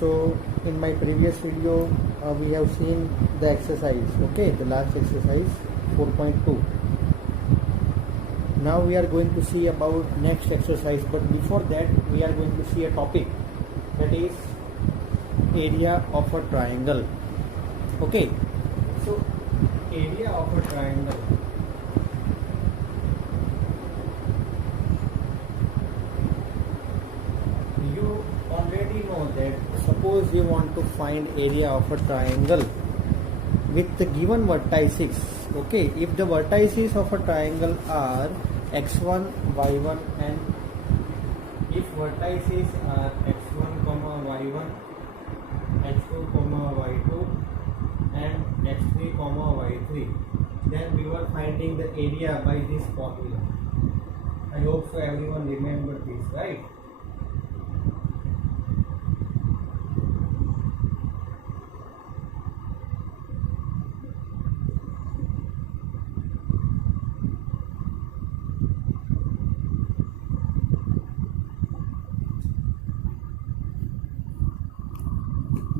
So in my previous video we have seen the exercise, okay, the last exercise 4.2. Now we are going to see about next exercise, but before that we are going to see a topic, that is area of a triangle. Okay, so area of a triangle. You already know that suppose you want to find area of a triangle with the given vertices. Okay, if the vertices of a triangle are x1, y1 and if vertices are x1, y1, x2, y2 and x3, y3, then we were finding the area by this formula. I hope so everyone remember this, right?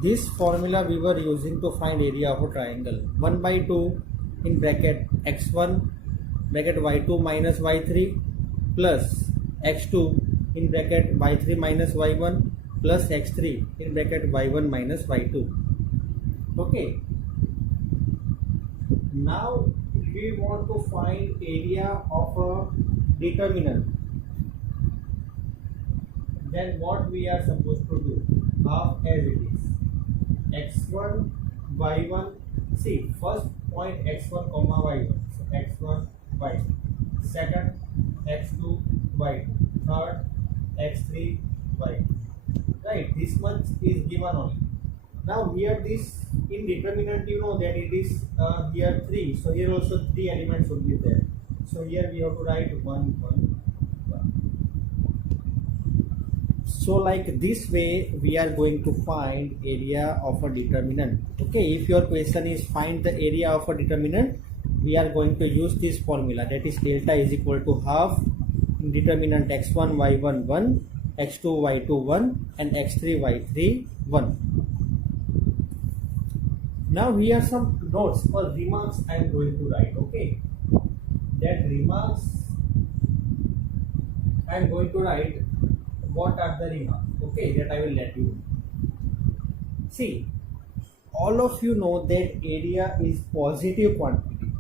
This formula we were using to find area of a triangle. 1 by 2 in bracket x1 bracket y2 minus y3 plus x2 in bracket y3 minus y1 plus x3 in bracket y1 minus y2. Okay. Now we want to find area of a determinant. Then what we are supposed to do? Half as it is. x1, y1, see first point x1, y1, so x1, y2, second x2, y2, third x3, y2, right? This much is given only. Now here this in determinant you know that it is here 3, so here also 3 elements would be there. So here we have to write 1, 1, 1. So like this way we are going to find area of a determinant. Okay, if your question is find the area of a determinant, we are going to use this formula, that is delta is equal to half in determinant x1 y1 1, x2 y2 1 and x3 y3 1. Now here some notes or remarks I am going to write. Okay, that remarks I am going to write. What are the remarks? Okay, that I will let you know. See, all of you know that area is positive quantity.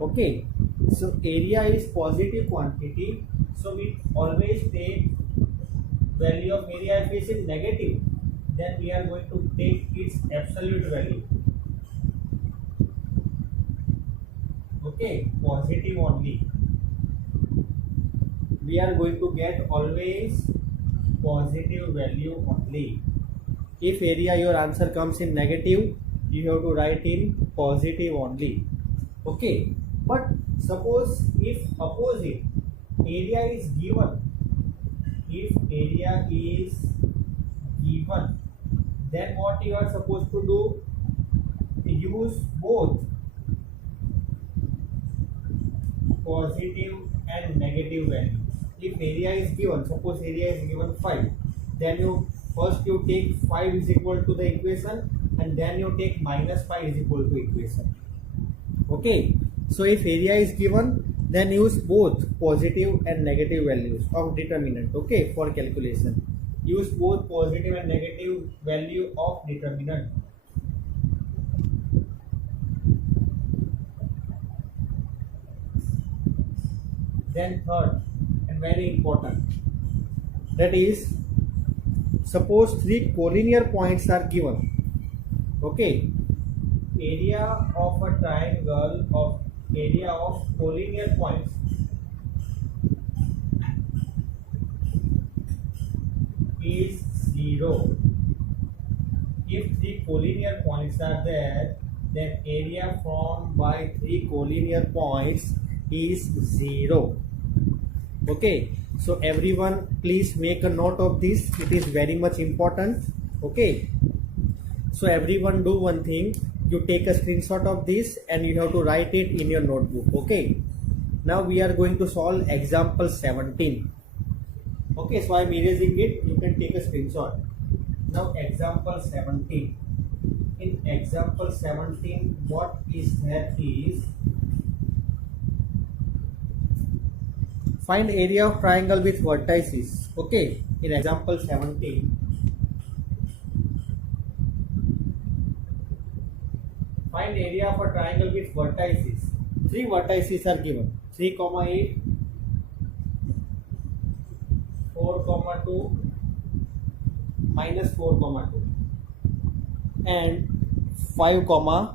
Okay, so area is positive quantity, so we always take value of area. If it is negative, then we are going to take its absolute value. Okay, positive only. We are going to get always positive value only. If area your answer comes in negative, you have to write in positive only. Okay, but suppose if opposite area is given, if area is given, then what you are supposed to do? Use both positive and negative values. If area is given, suppose area is given 5, then you first you take 5 is equal to the equation and then you take minus 5 is equal to equation. Okay, so if area is given, then use both positive and negative values of determinant. Okay, for calculation use both positive and negative value of determinant. Then third and very important, that is suppose 3 collinear points are given. Okay, area of a triangle of area of collinear points is 0. If 3 collinear points are there, then area formed by 3 collinear points is 0. Okay, so everyone please make a note of this, it is very much important. Okay, so everyone do one thing, you take a screenshot of this and you have to write it in your notebook. Okay, now we are going to solve example 17. Okay, so I am erasing it, you can take a screenshot. Now example 17. In example 17, what is there is find area of triangle with vertices. Okay, in example 17, find area of a triangle with vertices. Three vertices are given: 3, 8, 4, 2, minus 4, 2, and 5, 1.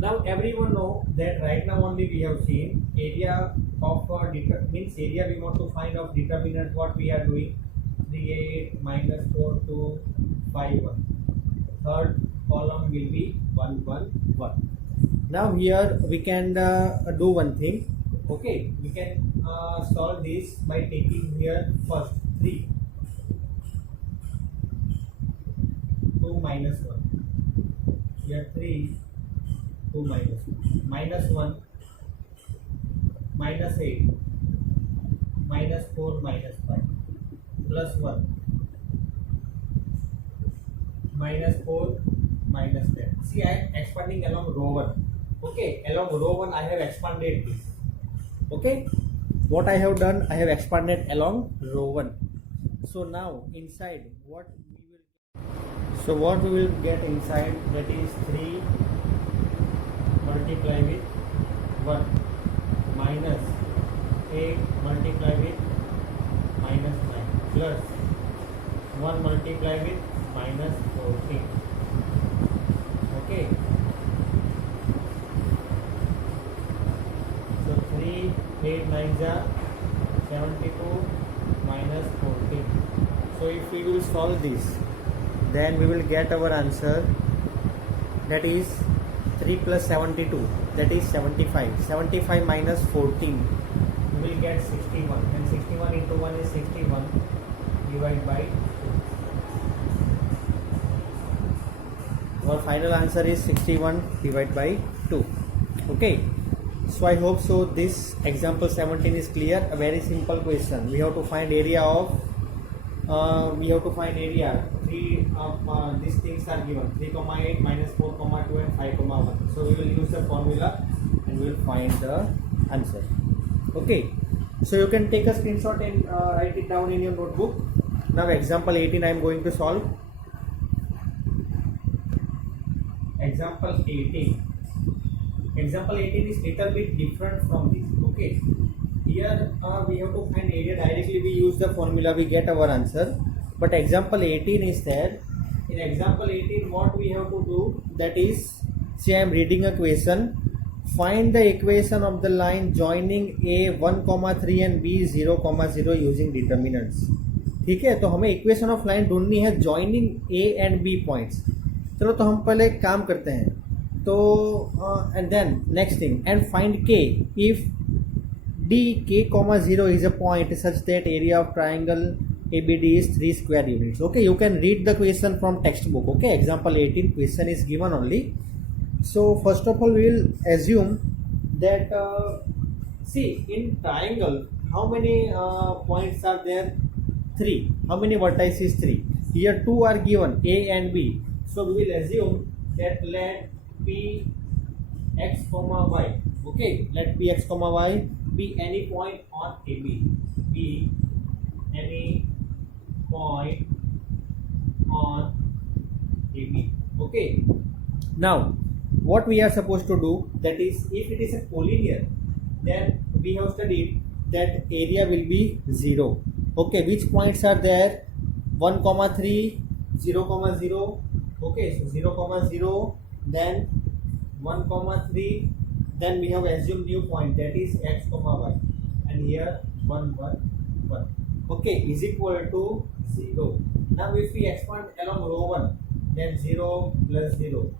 Now everyone know that right now only we have seen area of means area we want to find of determinant. What we are doing: 3, 8, minus 4, 2, 5, 1. Third column will be 1, 1, 1. Now here we can do one thing. Okay, we can solve this by taking here first 3, 2, minus 1. Here 3, 2, minus 1. Minus 1, minus 8, minus 4, minus 5, plus 1, minus 4, minus 10. See, I am expanding along row 1. Okay, along row 1 I have expanded this. Okay, what I have done, I have expanded along row 1. So now inside what we will get inside, that is 3 multiply with 1 minus 8 multiply with minus 9 plus 1 multiply with minus 14. Okay, so 3, 8, 9 are 72 minus 14. So if we will solve this, then we will get our answer, that is 3 plus 72, that is 75. 75 minus 14, we will get 61, and 61 into 1 is 61 divided by 2. Our final answer is 61 divided by 2. Okay, so I hope so this example 17 is clear. A very simple question. We have to find area of three of these things are given: 3, 8, minus 4, 2, and 5, 1. So we will use the formula and we will find the answer. Okay, so you can take a screenshot and write it down in your notebook. Now example 18 I am going to solve. Example 18. Example 18 is little bit different from this. Okay, here we have to find area directly. We use the formula, we get our answer. But example 18 is there. In example 18, what we have to do, that is, see, I am reading a question. Find the equation of the line joining A 1, 3 and B 0, 0 using determinants. ठीक है, तो हमें equation of line ढूंढनी है joining A and B points. चलो, तो हम पहले एक काम करते हैं. तो and then next thing, and find k if D k, 0 is a point such that area of triangle ABD is 3 square units. Okay, you can read the question from textbook. Okay, example 18 question is given only. So first of all we will assume that see, in triangle how many points are there? 3. How many vertices? 3. Here 2 are given, A and B. So we will assume that let P x comma y, okay, let P x comma y be any point on AB. Be any point on AB. Okay, now what we are supposed to do, that is, if it is a collinear, then we have studied that area will be 0. Okay, which points are there? 1, 3, 0, 0. Okay, so 0, 0, then 1, 3, then we have assumed new point, that is x, y, and here 1, 1, 1. Okay, is equal to 0. Now if we expand along row 1, then 0 plus 0,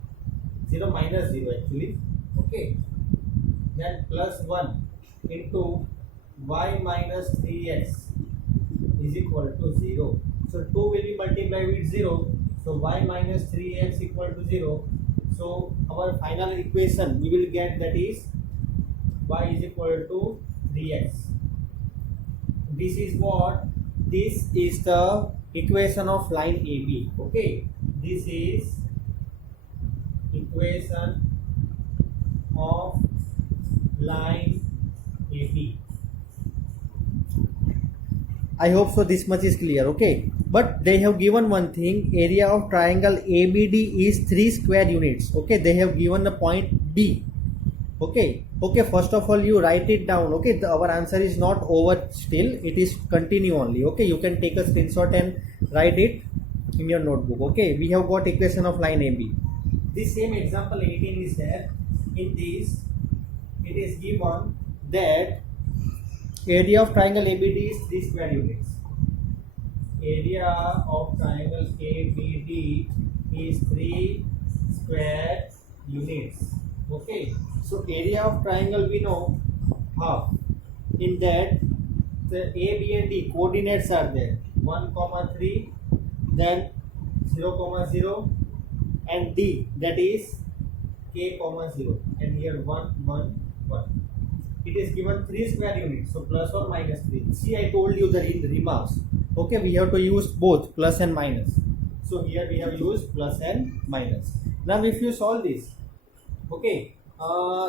0 minus 0 actually. Okay, then plus 1 into y minus 3x is equal to 0. So 2 will be multiplied with 0. So y minus 3x equal to 0. So our final equation we will get, that is y is equal to 3x. This is what this is the equation of line AB. Okay, this is equation of line AB. I hope so this much is clear. Okay, but they have given one thing, area of triangle ABD is 3 square units. Okay, they have given the point B. Okay, first of all you write it down. Okay, our answer is not over still, it is continue only. Okay, you can take a screenshot and write it in your notebook. Okay, we have got equation of line AB. This same example 18 is there. In this it is given that area of triangle ABD is 3 square units. Area of triangle ABD is 3 square units. Okay, so area of triangle we know half. In that the A, B and D coordinates are there, 1, 3, then 0, 0 and D, that is K, 0 and here 1, 1, 1. It is given 3 square units, so plus or minus 3. See, I told you the remarks. Okay, we have to use both plus and minus. So here we have used plus and minus. Now if you solve this, okay,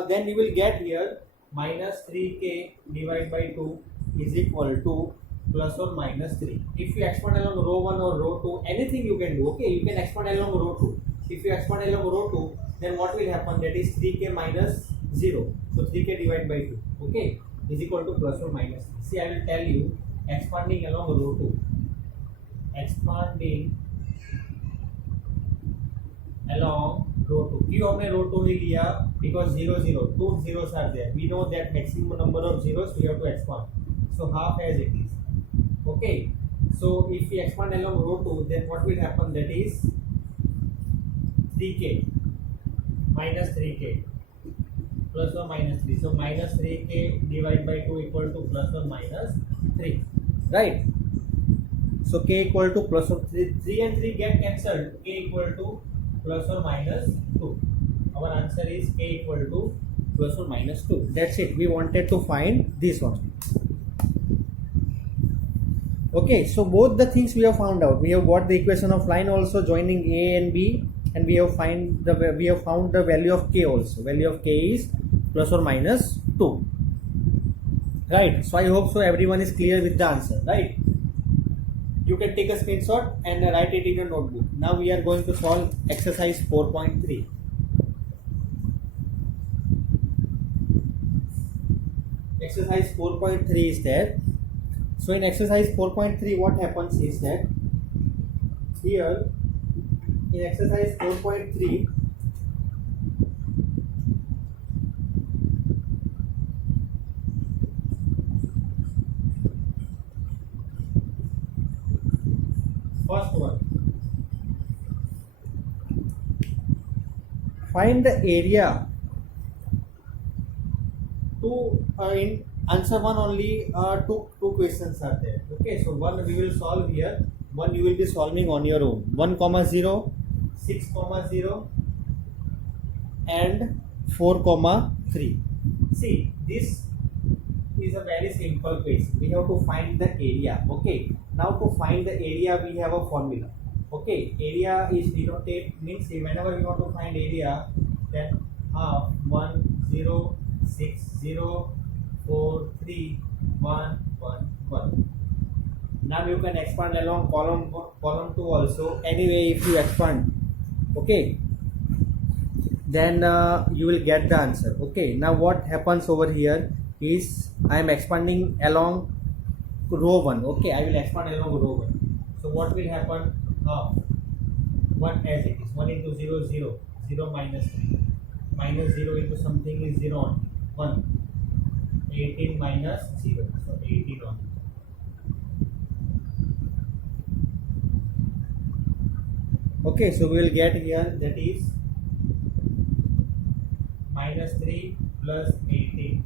then you will get here minus 3k divided by 2 is equal to plus or minus 3. If you expand along row 1 or row 2, anything you can do. Okay, you can expand along row 2. If you expand along row 2, then what will happen? That is 3k minus 0. So 3k divided by 2, okay, is equal to plus or minus 3. See, I will tell you, expanding along row 2. Expanding along row 2. क्यों हमने row 2 ही लिया? Because 0, 0, 2 zeros are there. We know that maximum number of zeros we have to expand. So half as it is. Okay. So if we expand along row 2, then what will happen? That is 3k minus 3k plus or minus 3. So minus 3k divided by 2 equal to plus or minus 3. Right. So k equal to plus or 3. 3 and 3 get cancelled. K equal to plus or minus 2. Our answer is k equal to plus or minus 2. That's it. We wanted to find this one. Okay, so both the things we have found out. We have got the equation of line also joining A and B, and we have found the value of k also. Value of k is plus or minus 2. Right. So I hope so everyone is clear with the answer. Right. You can take a screenshot and write it in your notebook. Now we are going to solve exercise 4.3. Exercise 4.3 is there. So in exercise 4.3, what happens is that here in exercise 4.3, first one, find the area. In answer one only, two questions are there. Okay, so one we will solve here, one you will be solving on your own. 1, 0, 6, 0 and 4, 3. See, this is a very simple question. We have to find the area. Okay, now to find the area we have a formula. Okay, area is denoted, means whenever we want to find area, then half 1, 0, 6, 0, 4, 3, 1, 1, 1. Now you can expand along column 2 also. Anyway, if you expand, okay, then you will get the answer. Okay, now what happens over here is I am expanding along row 1. Okay, I will expand along row 1. So what will happen? 1 as it is. 1 into 0, 0. 0 minus 3. Minus 0 into something is 0 on 1. 18 minus 0. So 18 on. Okay, so we will get here, that is minus 3 plus 18.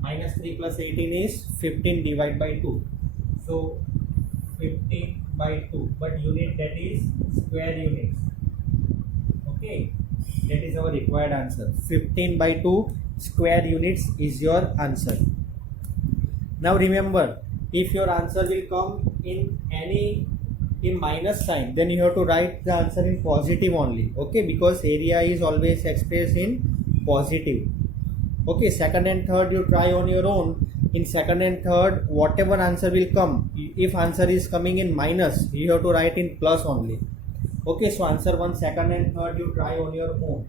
Minus 3 plus 18 is 15 divided by 2. So 15 by 2. But unit, that is square units. Okay, that is our required answer. 15 by 2 square units is your answer. Now remember, if your answer will come in minus sign, then you have to write the answer in positive only. Okay, because area is always expressed in positive. Okay, second and third you try on your own. In second and third, whatever answer will come, if answer is coming in minus, you have to write in plus only. Okay, so answer 1, second and third you try on your own.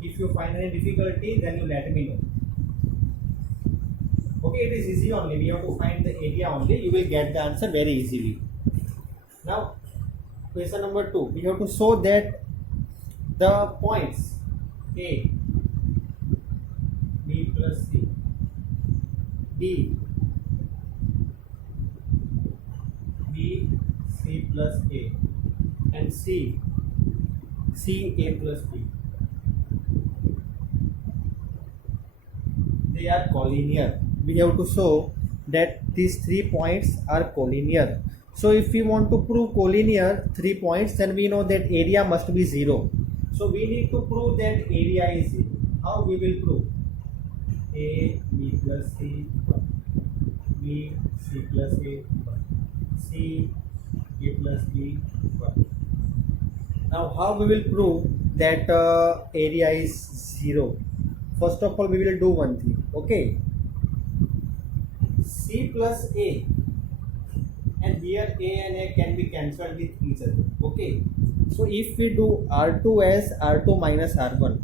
If you find any difficulty, then you let me know. Okay, it is easy only. We have to find the area only. You will get the answer very easily. Now, question number 2. We have to show that the points A, B plus C, B, B, C plus A, and C, C, A plus B, they are collinear. We have to show that these 3 points are collinear. So if we want to prove collinear 3 points, then we know that area must be 0. So we need to prove that area is 0. How we will prove? A, B plus C, B, C plus A, C, A plus B, 1. Now how we will prove that area is 0? First of all, we will do one thing. Okay, C plus A, and here A and A can be cancelled with each other. Okay, so if we do R2 as R2 minus R1,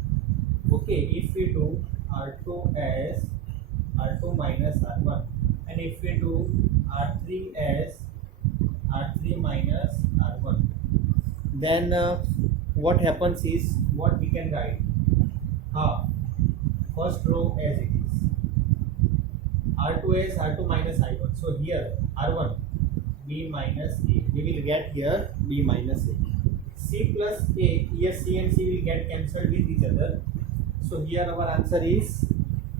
okay, if we do R2 as R2 minus R1, and if we do R3 as R3 minus R1, then what happens is, what we can write? First row as it is, R2 as R2 minus I1. So here R1, B minus A. We will get here B minus A. C plus A, here C and C will get cancelled with each other. So here our answer is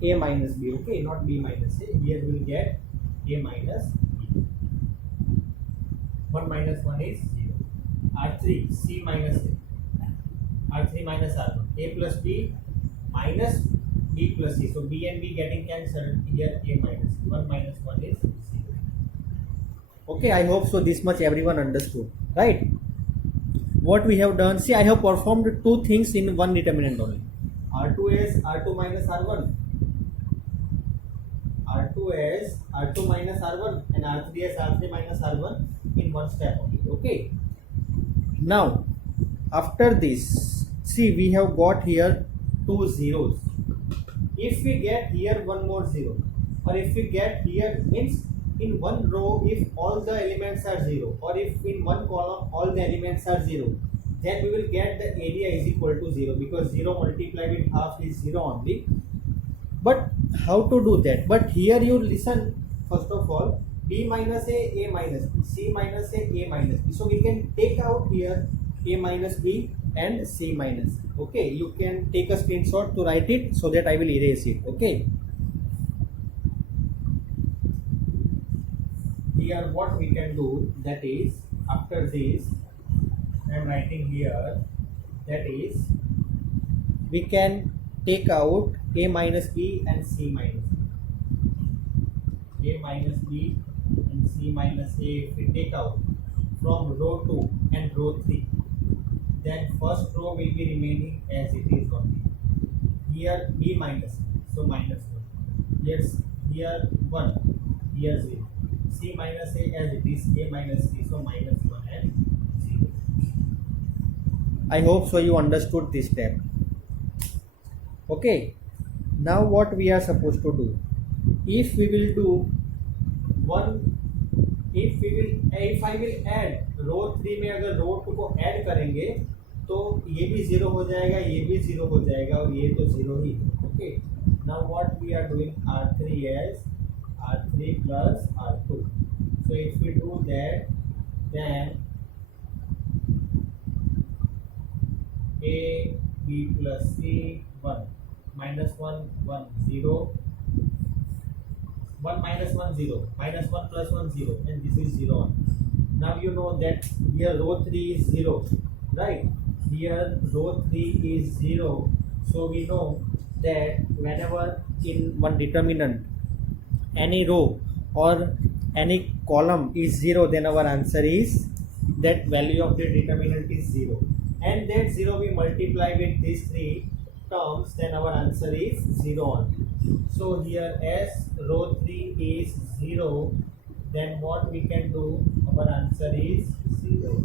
A minus B. Okay, not B minus A. Here we will get A minus B. 1 minus 1 is 0. R3, C minus A. R3 minus R1. A plus B minus B plus C. So B and B getting cancelled. Here A minus B. 1 minus 1 is 0. Okay, I hope so this much everyone understood, right? What we have done, see, I have performed 2 things in one determinant only. R2 as R2 minus R1. R2 as R2 minus R1 and R3 as R3 minus R1 in one step only. Okay. Now, after this, see, we have got here 2 zeros. If we get here one more 0, or if we get here, means in one row if all the elements are 0, or if in one column all the elements are 0, then we will get the area is equal to 0, because 0 multiplied with half is 0 only. But how to do that? But here you listen, first of all, B minus A minus B, C minus A minus B. So we can take out here A minus B and C minus. Okay, you can take a screenshot to write it so that I will erase it. Okay. Here what we can do, that is, after this I am writing here, that is, we can take out A minus B and C minus A minus B and C minus A. If we take out from row 2 and row 3, then first row will be remaining as it is only. Here B minus B, so minus 1. Yes, here 1, here 0. C minus A as it is, A minus B, so minus 1 and 0. I hope so you understood this step. Okay, now what we are supposed to do? If we will do one, if I will add रो 3 में अगर रो 2 को add करेंगे तो ये भी 0 हो जाएगा, ये भी 0 हो जाएगा और ये तो 0 ही है. Okay, now what we are doing, R3 as R3 plus R2. So if we do that, then A, B plus C, 1, minus 1, 1, 0, 1 minus 1, 0, minus 1 plus 1, 0, and this is 0. Now you know that here row 3 is 0, right? Here row 3 is 0. So we know that whenever in one determinant any row or any column is 0, then our answer is that value of the determinant is 0, and that 0 we multiply with these three terms, then our answer is 0 only. So here as row 3 is 0, then what we can do, our answer is 0.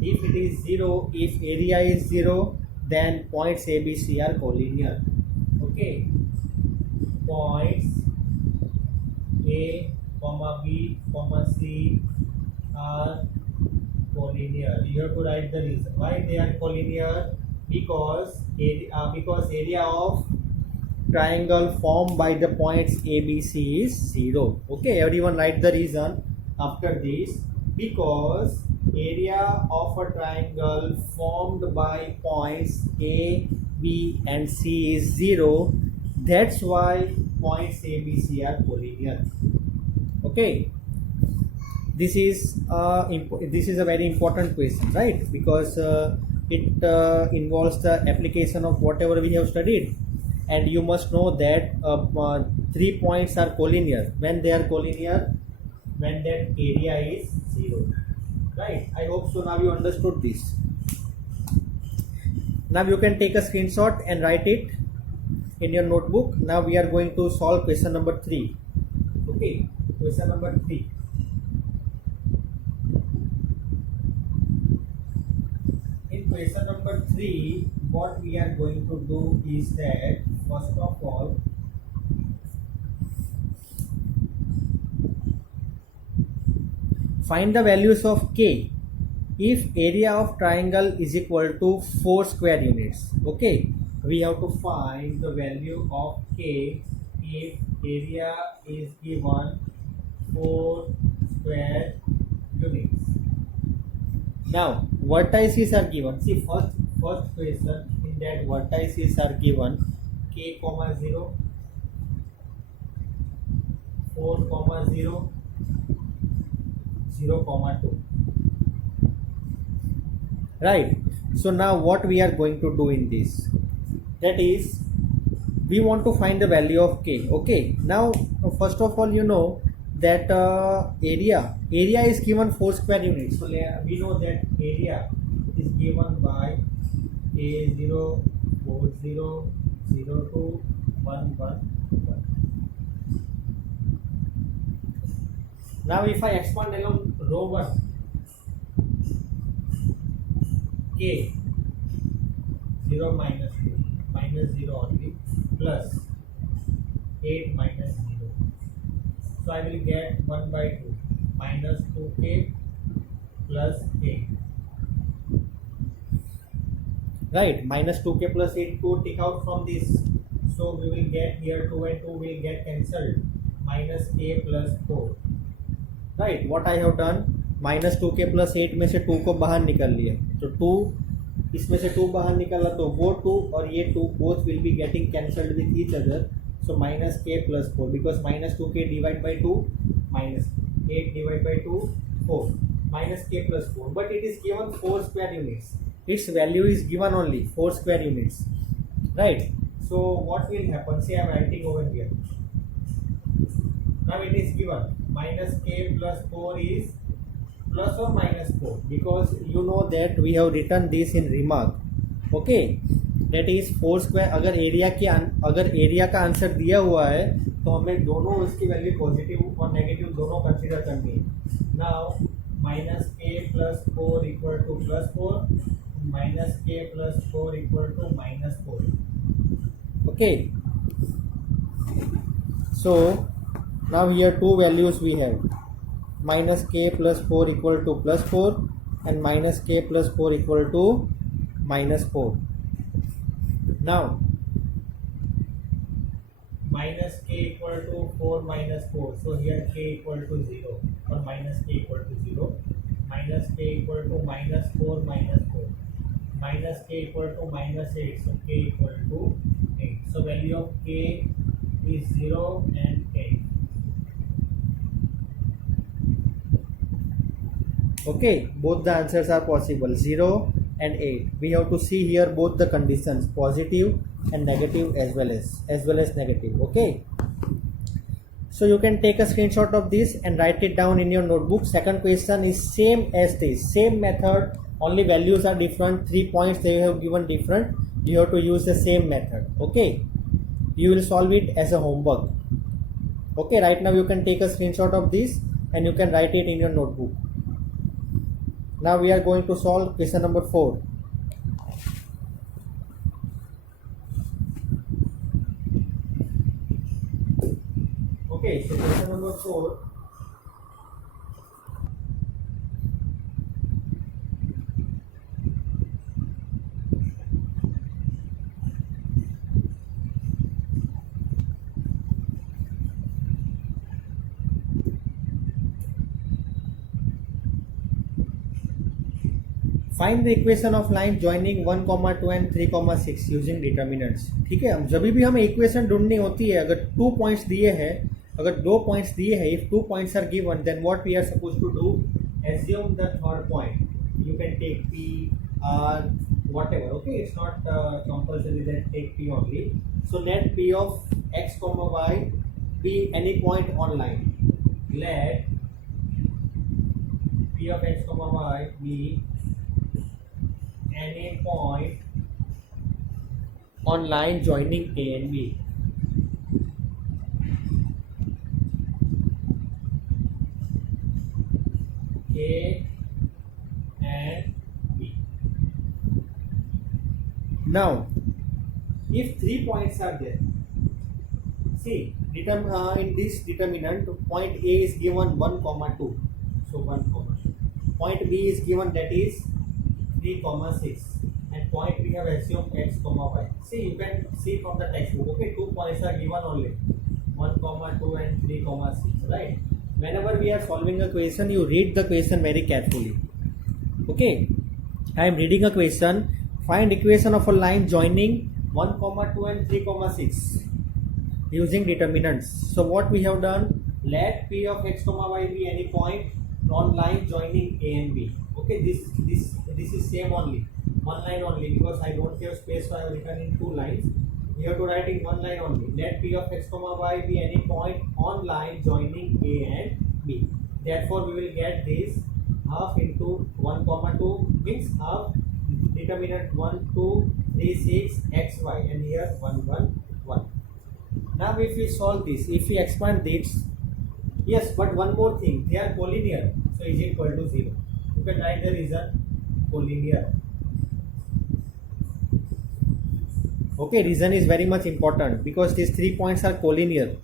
If it is 0, if area is 0, then points A, B, C are collinear. Okay, points A, B, C are collinear. You have to write the reason why they are collinear, because area of triangle formed by the points A, B, C is 0. Okay, everyone write the reason after this. Because area of a triangle formed by points A, B and C is 0, that's why points A, B, C are collinear. Okay, this is a very important question, right? Because it involves the application of whatever we have studied, and you must know that 3 points are collinear. When they are collinear, when that area is 0, right? I hope so now you understood this. Now you can take a screenshot and write it in your notebook. Now we are going to solve question number 3. Okay, question number 3. In question number 3, what we are going to do is that, first of all, find the values of k if area of triangle is equal to 4 square units. Okay, we have to find the value of k if area is given 4 square units. Now vertices are given. See, first question, in that vertices are given k, 0, 4, 0, 0, 2. Right. So now what we are going to do in this, that is, we want to find the value of k. Okay, now first of all, you know that area is given 4 square units. So we know that area is given by A0, 4, 0, 0, 2, 1, 1, 1. Now if I expand along row 1, k 0 minus 2 minus 0 only, plus 8 minus 0. So I will get 1 by 2 minus 2k plus 8. Right, minus 2k plus 8, 2 take out from this. So we will get here 2 and 2 will get cancelled. Minus k plus 4. Right, what I have done, minus 2k plus 8 में से 2 को बाहर निकाल लिया, तो 2 इसमें से 2 बाहर निकाला तो वो 2 और ये 2 both will be getting cancelled with each other. So minus k plus 4, because minus 2k divided by 2, minus 8 divided by 2, 4, minus k plus 4. But it is given 4 square units. Its value is given only 4 square units. Right. So what will happen? See, I am writing over here. Now it is given minus k plus 4 is plus or minus 4, because you know that we have written this in remark. Okay, that is 4 square. अगर area का answer दिया हुआ है तो हमें दोनों उसकी value positive और नेगेटिव दोनों कंसीडर करनी है. Now minus k plus 4 equal to plus 4, minus k plus 4 equal to minus 4. Okay, so now here two values we have, minus k plus 4 equal to plus 4 and minus k plus 4 equal to minus 4. Now minus k equal to 4 minus 4, so here k equal to 0 or minus k equal to 0, minus k equal to minus 4 minus 4, minus k equal to minus 8, so k equal to 8. So value of k is 0 and 8. Okay, both the answers are possible, 0 and 8. We have to see here both the conditions, positive and negative as well as negative. Okay, So you can take a screenshot of this and write it down in your notebook. Second question is same as this, same method, only values are different. 3 points they have given different. You have to use the same method. Okay, you will solve it as a homework. Okay, right now you can take a screenshot of this and you can write it in your notebook. Now we are going to solve question number 4. Okay, so question number 4. Find the equation of line joining 1, 2 and 3, 6 using determinants. ठीक है, हम जब भी हमें equation ढूंढनी होती है, अगर 2 पॉइंट्स दिए हैं, अगर 2 पॉइंट्स दिए हैं, if 2 points are given then what we are suppose to do, assume the third point. You can take P, R, whatever. Okay, it's not compulsory that take P only. So let P of x comma y be any point on line. Let P of x comma y be any point on line joining A and B. A and B. Now, if 3 points are there, see, in this determinant, point A is given 1, 2. So 1, 2. Point B is given that is 3, 6. And point we have assumed x, y. See, you can see from the textbook. Okay, 2 points are given only. 1, 2 and 3, 6. Right? Whenever we are solving a question, you read the question very carefully. Okay, I am reading a question. Find equation of a line joining 1, 2 and 3, 6 using determinants. So what we have done, let P of x, y be any point on line joining A and B. Okay, this is same only, one line only, because I don't have space, so I have written in 2 lines. We have to write in 1 line only. Let P of x, y be any point on line joining A and B. Therefore, we will get this half into 1, 2 means half determinant 1, 2, 3, 6 x, y, and here 1, 1, 1. Now, if we solve this, if we expand this, yes, but one more thing, they are collinear, so is equal to 0. You can write the reason collinear. Okay, reason is very much important because these 3 points are collinear.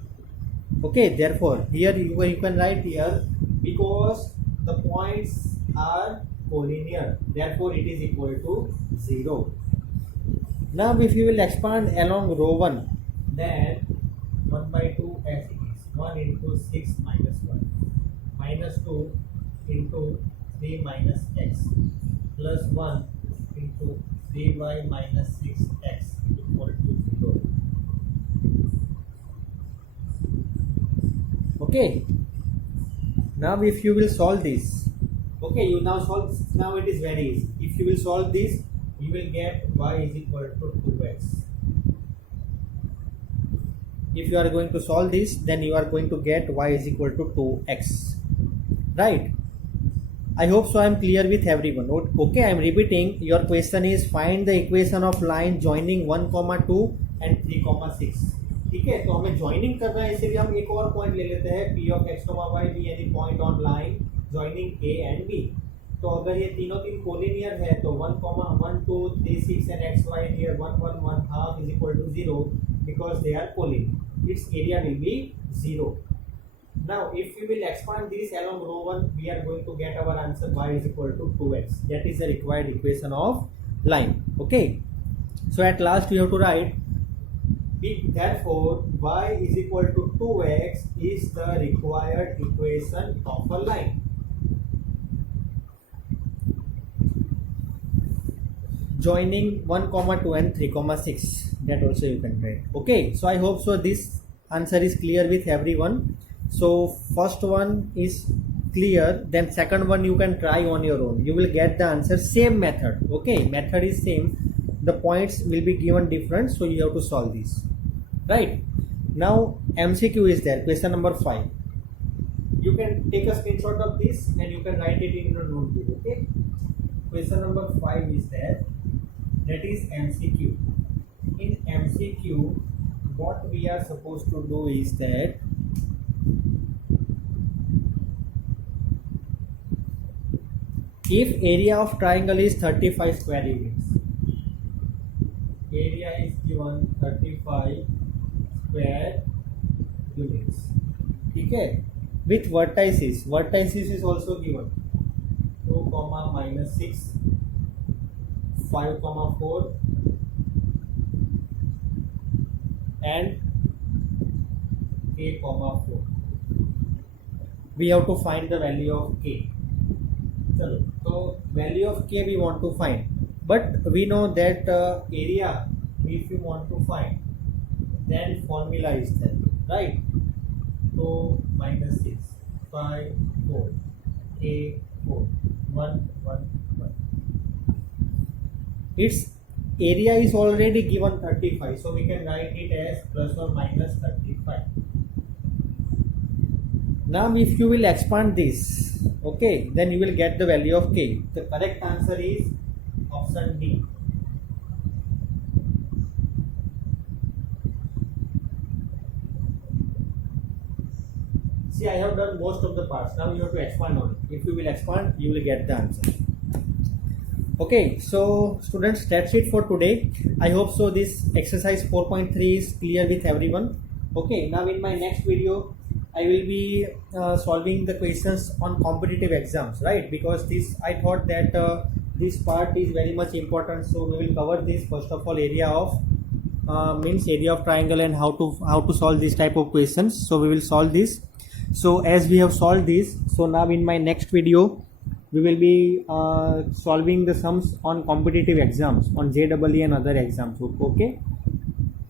Okay, therefore here you can write here because the points are collinear, therefore it is equal to 0. Now if you will expand along row 1, then 1 by 2 as it is, 1 into 6 minus 1 minus 2 into 3 minus x plus 1 into 3y minus 6x equal to 0. Okay, now if you will solve this, okay, you now solve, now it is very easy. If you will solve this, you will get y is equal to 2x. If you are going to solve this, then you are going to get y is equal to 2x, right? I hope so I am clear with everyone. Okay, I am repeating. Your question is find the equation of line joining 1, 2 and 3, 6. ठीक है, तो हमें joining करना है, इसलिए हम एक और पॉइंट ले लेते हैं P of x, y be any point on line joining A and B. तो अगर ये तीनों कोलिनियर है तो 1, 2, 3, 6 and x, y here 1, 1, 1 half is equal to 0 because they are collinear. Its area will be 0. Now, if we will expand this along row 1, we are going to get our answer y is equal to 2x. That is the required equation of line. Okay. So, at last you have to write, therefore, y is equal to 2x is the required equation of a line. Joining 1, 2 and 3, 6. That also you can write. Okay. So, I hope so this answer is clear with everyone. So first one is clear, then second one you can try on your own. You will get the answer, same method. Okay, method is same, the points will be given different, so you have to solve this, right? Now MCQ is there, question number 5. You can take a screenshot of this and you can write it in your notebook. Okay, question number 5 is there, that is MCQ. In MCQ, what we are supposed to do is that if area of triangle is 35 square units, area is given 35 square units, okay, with vertices is also given 2, -6, 5, 4 and k, 4. We have to find the value of k. So value of k we want to find, but we know that area if you want to find, then formula is there, right? So -6, 5, 4, k, 4, 1, 1, 1. Its area is already given 35, so we can write it as plus or minus 35. Now if you will expand this, okay, then you will get the value of k. The correct answer is option D. See, I have done most of the parts. Now you have to expand on it. If you will expand, you will get the answer. Okay, so students, that's it for today. I hope so this exercise 4.3 is clear with everyone. Okay, now in my next video, I will be solving the questions on competitive exams, right? Because this, I thought that this part is very much important. So we will cover this. First of all, area of area of triangle and how to solve this type of questions. So we will solve this. So as we have solved this, so now in my next video, we will be solving the sums on competitive exams, on JEE and other exams. Okay.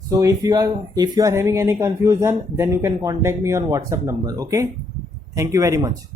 So if you are having any confusion, then you can contact me on WhatsApp number. Okay. Thank you very much.